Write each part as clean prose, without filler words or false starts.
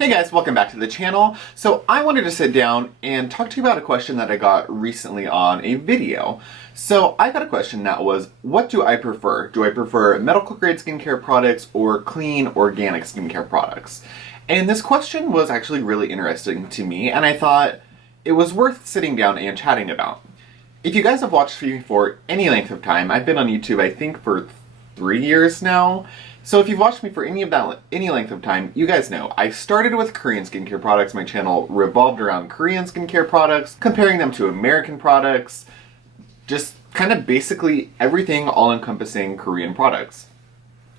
Hey guys, welcome back to the channel. So I wanted to sit down and talk to you about a question that I got recently on a video. So I got a question that was, what do I prefer? Do I prefer medical grade skincare products or clean organic skincare products? And this question was actually really interesting to me, and I thought it was worth sitting down and chatting about. If you guys have watched me for any length of time, I've been on YouTube I think for 3 years now. So if you've watched me for any length of time, you guys know I started with Korean skincare products. My channel revolved around Korean skincare products, comparing them to American products, just kind of basically everything all-encompassing Korean products.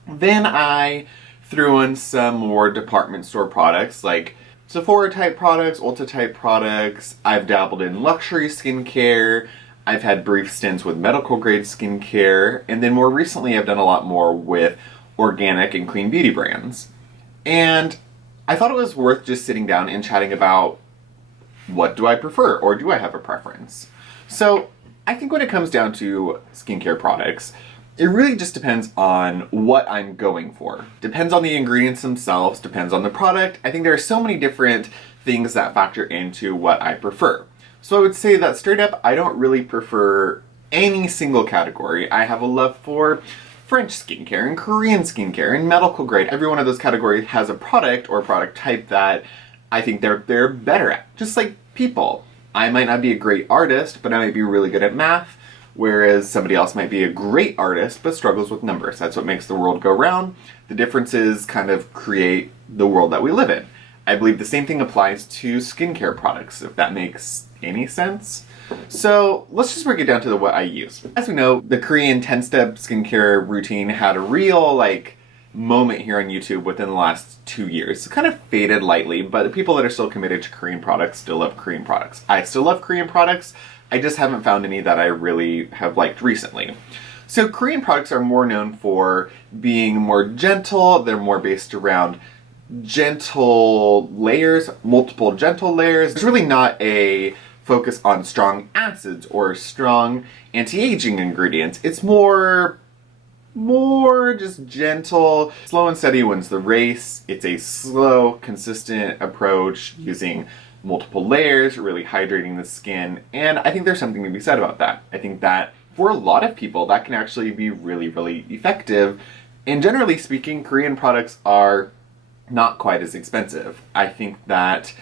Then I threw in some more department store products like Sephora type products, Ulta type products. I've dabbled in luxury skincare. I've had brief stints with medical grade skincare, and then more recently I've done a lot more with organic and clean beauty brands. And I thought it was worth just sitting down and chatting about what do I prefer, or do I have a preference? So I think when it comes down to skincare products, it really just depends on what I'm going for. Depends on the ingredients themselves, depends on the product. I think there are so many different things that factor into what I prefer. So I would say that straight up, I don't really prefer any single category. I have a love for French skincare and Korean skincare and medical grade. Every one of those categories has a product or product type that I think they're better at. Just like people. I might not be a great artist, but I might be really good at math, whereas somebody else might be a great artist but struggles with numbers. That's what makes the world go round. The differences kind of create the world that we live in. I believe the same thing applies to skincare products, if that makes any sense. So let's just break it down to what I use. As we know, the Korean 10-step skincare routine had a real moment here on YouTube within the last 2 years. It kind of faded lightly, but the people that are still committed to Korean products still love Korean products. I still love Korean products. I just haven't found any that I really have liked recently. So Korean products are more known for being more gentle. They're more based around gentle layers, multiple gentle layers. It's really not a focus on strong acids or strong anti-aging ingredients. It's more just gentle. Slow and steady wins the race. It's a slow, consistent approach using multiple layers, really hydrating the skin, and I think there's something to be said about that. I think that for a lot of people that can actually be really, really effective, and generally speaking, Korean products are not quite as expensive. I think that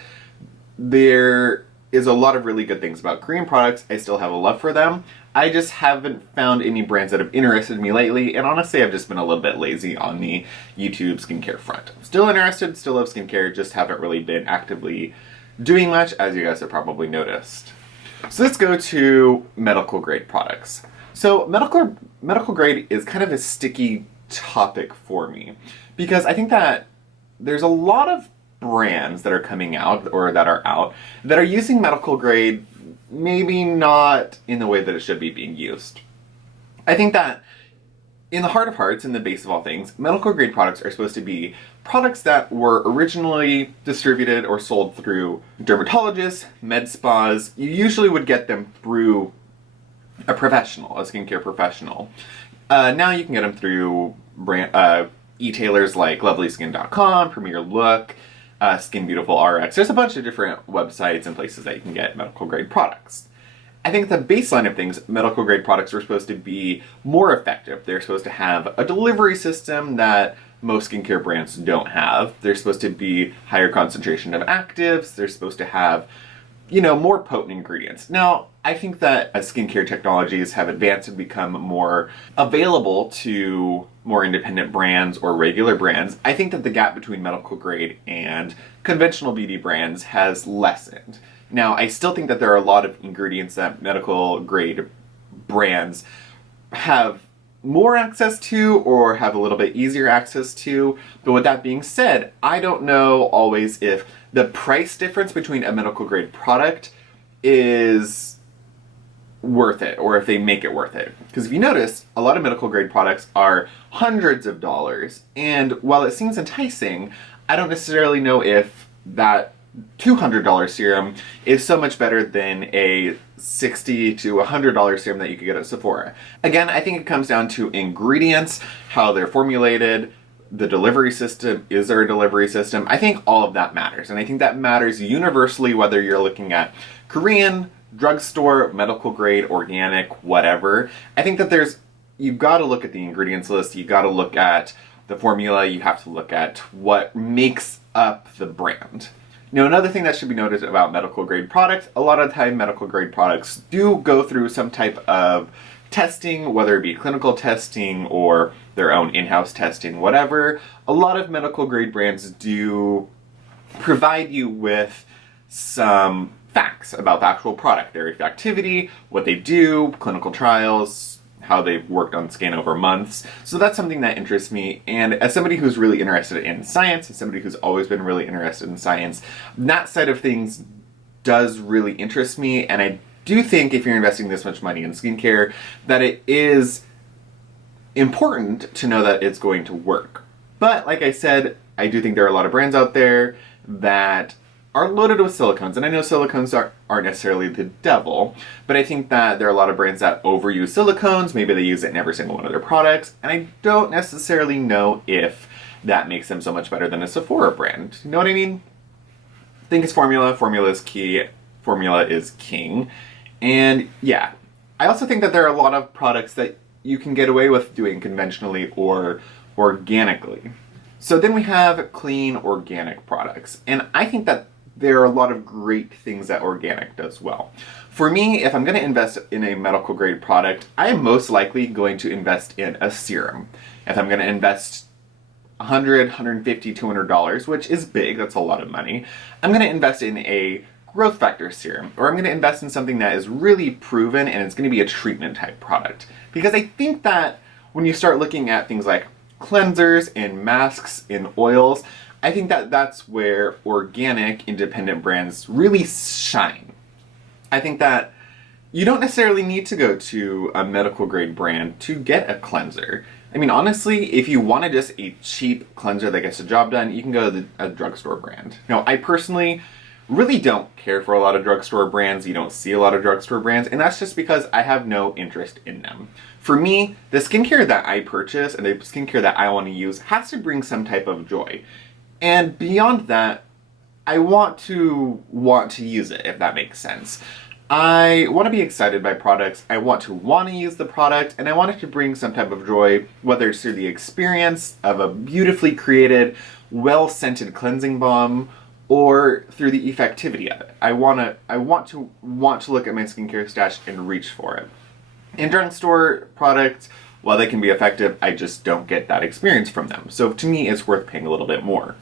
there is a lot of really good things about Korean products. I still have a love for them. I just haven't found any brands that have interested me lately, and honestly I've just been a little bit lazy on the YouTube skincare front. Still interested, still love skincare, just haven't really been actively doing much, as you guys have probably noticed. So let's go to medical grade products. So medical grade is kind of a sticky topic for me, because I think that there's a lot of brands that are coming out, or that are out, that are using medical grade maybe not in the way that it should be being used. I think that in the heart of hearts, in the base of all things, medical grade products are supposed to be products that were originally distributed or sold through dermatologists, med spas. You usually would get them through a professional, a skincare professional. Now you can get them through e-tailers like lovelyskin.com, Premier Look, Skin Beautiful RX. There's a bunch of different websites and places that you can get medical grade products. I think the baseline of things, medical grade products are supposed to be more effective. They're supposed to have a delivery system that most skincare brands don't have. They're supposed to be higher concentration of actives. They're supposed to have, more potent ingredients. Now, I think that as skincare technologies have advanced and become more available to more independent brands or regular brands, I think that the gap between medical grade and conventional beauty brands has lessened. Now, I still think that there are a lot of ingredients that medical grade brands have more access to or have a little bit easier access to, but with that being said, I don't know always if the price difference between a medical grade product is worth it, or if they make it worth it. Because if you notice, a lot of medical grade products are hundreds of dollars, and while it seems enticing, I don't necessarily know if that $200 serum is so much better than a $60 to $100 serum that you could get at Sephora. Again, I think it comes down to ingredients, how they're formulated, the delivery system? Is there a delivery system? I think all of that matters. And I think that matters universally whether you're looking at Korean, drugstore, medical grade, organic, whatever. I think that you've got to look at the ingredients list. You've got to look at the formula. You have to look at what makes up the brand. Now, another thing that should be noted about medical grade products, a lot of time medical grade products do go through some type of testing, whether it be clinical testing or their own in-house testing, whatever. A lot of medical grade brands do provide you with some facts about the actual product, their activity, what they do, clinical trials, how they've worked on scan over months. So that's something that interests me. And as somebody who's really interested in science, as somebody who's always been really interested in science, that side of things does really interest me. And I do think if you're investing this much money in skincare, that it is important to know that it's going to work. But like I said, I do think there are a lot of brands out there that are loaded with silicones, and I know silicones aren't necessarily the devil, but I think that there are a lot of brands that overuse silicones. Maybe they use it in every single one of their products, and I don't necessarily know if that makes them so much better than a Sephora brand. You know what I mean? I think it's formula. Formula is key. Formula is king. And yeah, I also think that there are a lot of products that you can get away with doing conventionally or organically. So then we have clean organic products, and I think that there are a lot of great things that organic does well. For me, if I'm going to invest in a medical grade product, I am most likely going to invest in a serum. If I'm going to invest $100, $150, $200, which is big, that's a lot of money, I'm going to invest in a growth factor serum, or I'm going to invest in something that is really proven and it's going to be a treatment type product. Because I think that when you start looking at things like cleansers and masks and oils, I think that that's where organic independent brands really shine. I think that you don't necessarily need to go to a medical grade brand to get a cleanser. I mean, honestly, if you wanted just a cheap cleanser that gets the job done, you can go to a drugstore brand. Now, I personally really don't care for a lot of drugstore brands. You don't see a lot of drugstore brands, and that's just because I have no interest in them. For me, the skincare that I purchase and the skincare that I want to use has to bring some type of joy. And beyond that, I want to use it, if that makes sense. I want to be excited by products, I want to use the product, and I want it to bring some type of joy, whether it's through the experience of a beautifully created, well-scented cleansing balm, or through the effectivity of it. I want to look at my skincare stash and reach for it. In drugstore products, while they can be effective, I just don't get that experience from them. So to me, it's worth paying a little bit more.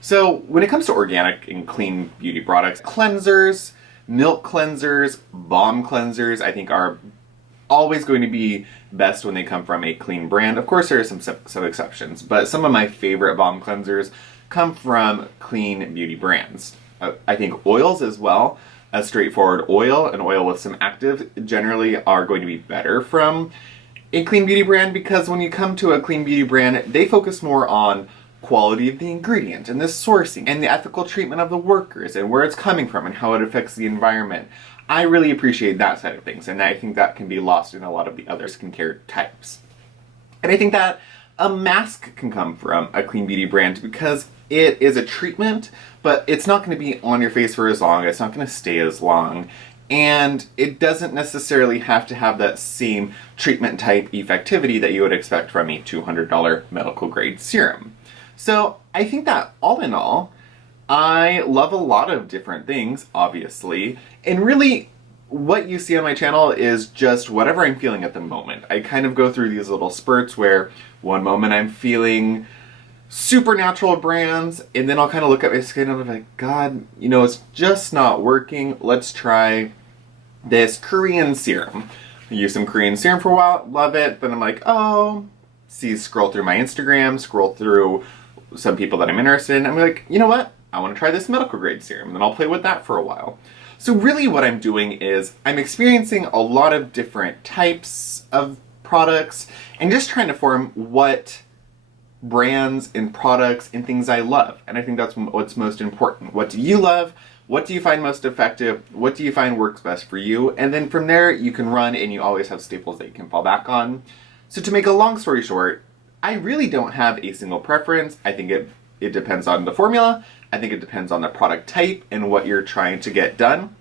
So when it comes to organic and clean beauty products, cleansers, milk cleansers, balm cleansers, I think are always going to be best when they come from a clean brand. Of course, there are some exceptions, but some of my favorite balm cleansers come from clean beauty brands. I think oils as well. A straightforward oil, an oil with some active, generally are going to be better from a clean beauty brand, because when you come to a clean beauty brand, they focus more on quality of the ingredient and the sourcing and the ethical treatment of the workers and where it's coming from and how it affects the environment. I really appreciate that side of things, and I think that can be lost in a lot of the other skincare types. And I think that a mask can come from a clean beauty brand because it is a treatment, but it's not going to be on your face for as long, it's not going to stay as long, and it doesn't necessarily have to have that same treatment type effectivity that you would expect from a $200 medical grade serum. So I think that all in all, I love a lot of different things, obviously, and really what you see on my channel is just whatever I'm feeling at the moment. I kind of go through these little spurts where one moment I'm feeling super natural brands, and then I'll kind of look at my skin and I'm like, God, you know, it's just not working. Let's try this Korean serum. I use some Korean serum for a while, love it, then I'm like, oh, scroll through my Instagram, scroll through some people that I'm interested in, I'm like, you know what? I want to try this medical grade serum, then I'll play with that for a while. So really what I'm doing is I'm experiencing a lot of different types of products and just trying to form what brands and products and things I love. And I think that's what's most important. What do you love? What do you find most effective? What do you find works best for you? And then from there you can run, and you always have staples that you can fall back on. So to make a long story short, I really don't have a single preference. I think it depends on the formula. I think it depends on the product type and what you're trying to get done.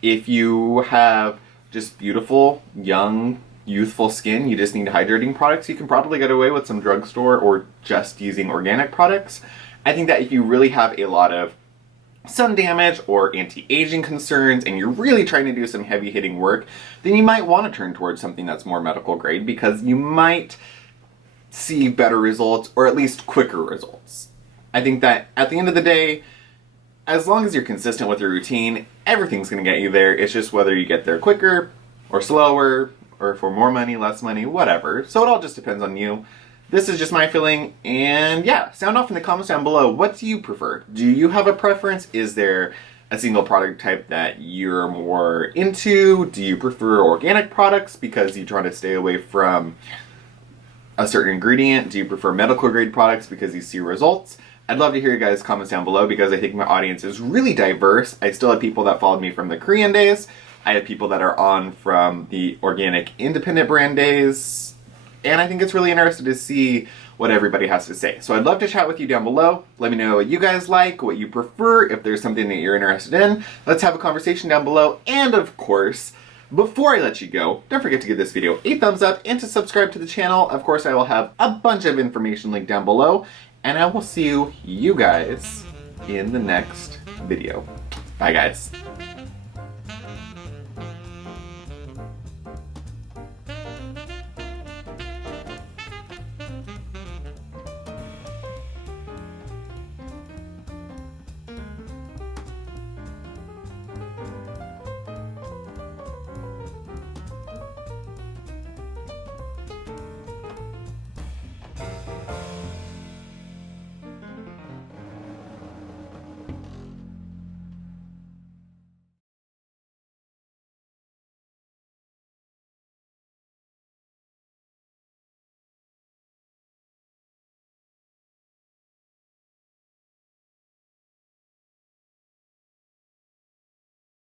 If you have just beautiful, young, youthful skin, you just need hydrating products, you can probably get away with some drugstore or just using organic products. I think that if you really have a lot of sun damage or anti-aging concerns and you're really trying to do some heavy hitting work, then you might want to turn towards something that's more medical grade because you might see better results or at least quicker results. I think that at the end of the day, as long as you're consistent with your routine, everything's going to get you there. It's just whether you get there quicker or slower or for more money, less money, whatever. So it all just depends on you. This is just my feeling, and yeah, sound off in the comments down below. What do you prefer? Do you have a preference? Is there a single product type that you're more into? Do you prefer organic products because you try to stay away from a certain ingredient? Do you prefer medical grade products because you see results? I'd love to hear you guys' comments down below because I think my audience is really diverse. I still have people that followed me from the Korean days. I have people that are on from the organic independent brand days. And I think it's really interesting to see what everybody has to say. So I'd love to chat with you down below. Let me know what you guys like, what you prefer, if there's something that you're interested in. Let's have a conversation down below. And of course, before I let you go, don't forget to give this video a thumbs up and to subscribe to the channel. Of course, I will have a bunch of information linked down below. And I will see you guys in the next video. Bye, guys.